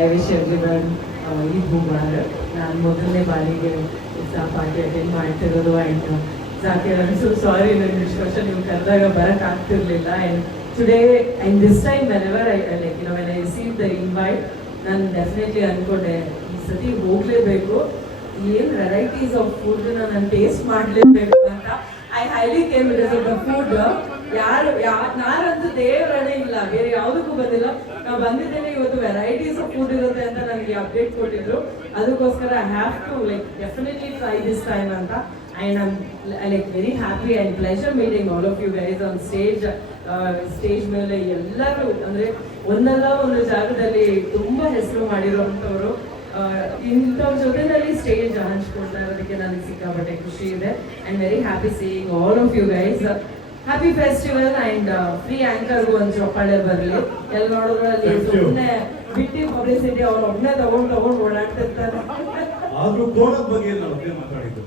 I wish everyone Eid Mubarak. ನಾನು ಮೊದಲನೇ ಬಾರಿಗೆ ಆ ಪಾರ್ಟಿ ಅಟೆಂಡ್ ಮಾಡ್ತಿರೋದು. And Zakir, I am so sorry, ನನಗೆ ಇಷ್ಟು ವರ್ಷ ನೀವು ಕರೆದಾಗ ಬರೋಕ್ಕಾಗ್ತಿರ್ಲಿಲ್ಲ. And today and this time whenever when I receive the invite, ನಾನು ಡೆಫಿನೆಟ್ಲಿ ಅಂದ್ಕೊಂಡೆ ಈ ಸತಿ ಹೋಗಲೇಬೇಕು, ಏನು ವೆರೈಟೀಸ್ ಆಫ್ ಫುಡ್ ನಾನು ಟೇಸ್ಟ್ ಮಾಡಲೇಬೇಕು ಅಂತ. I highly came because of the food. ನಾನಂತೂ ದೇವರೇ ಇಲ್ಲ, ಬೇರೆ ಯಾವುದಕ್ಕೂ ಬಂದಿಲ್ಲ. ನಾವು ಬಂದಿದ್ದೇನೆ ಇವತ್ತು ವೆರೈಟೀಸ್ ಆಫ್ ಫುಡ್ ಇರುತ್ತೆ ಅಂತ ನನಗೆ ಅಪ್ಡೇಟ್ ಕೊಟ್ಟಿದ್ರು. ಅದಕ್ಕೋಸ್ಕರ I have to definitely try this time ಅಂತ. And I very happy and pleasure meeting all of you guys on stage ಮೇಲೆ. ಎಲ್ಲರೂ ಅಂದರೆ ಒಂದಲ್ಲ ಒಂದು ಜಾಗದಲ್ಲಿ ತುಂಬ ಹೆಸರು ಮಾಡಿರೋಂಥವ್ರು, ಇಂಥವ್ರ ಜೊತೆಯಲ್ಲಿ ಸ್ಟೇಜ್ ಹಂಚ್ಕೊಳ್ತಾ ಇರೋದಕ್ಕೆ ನನಗೆ ಸಿಕ್ಕಾಪಟ್ಟೆ ಖುಷಿ ಇದೆ. And very happy seeing all of you guys. Happy festival. And free ಆ್ಯಂಕರ್ಗೂ ಒಂದು ಚಪ್ಪಾಳೆ ಬರಲಿ. ಎಲ್ಲಿ ನೋಡಿದ್ರೆ ಅಲ್ಲಿ ಸುಮ್ಮನೆ ಬಿಟ್ಟಿ ಪಬ್ಲಿಸಿಟಿ ಅವ್ರು ಒಬ್ಬನೇ ತಗೊಂಡು ಓಡಾಡ್ತಿರ್ತಾರೆ. ಆದ್ರೂ ಕೋಣದ ಬಗ್ಗೆ ಮಾತಾಡಿದ್ದು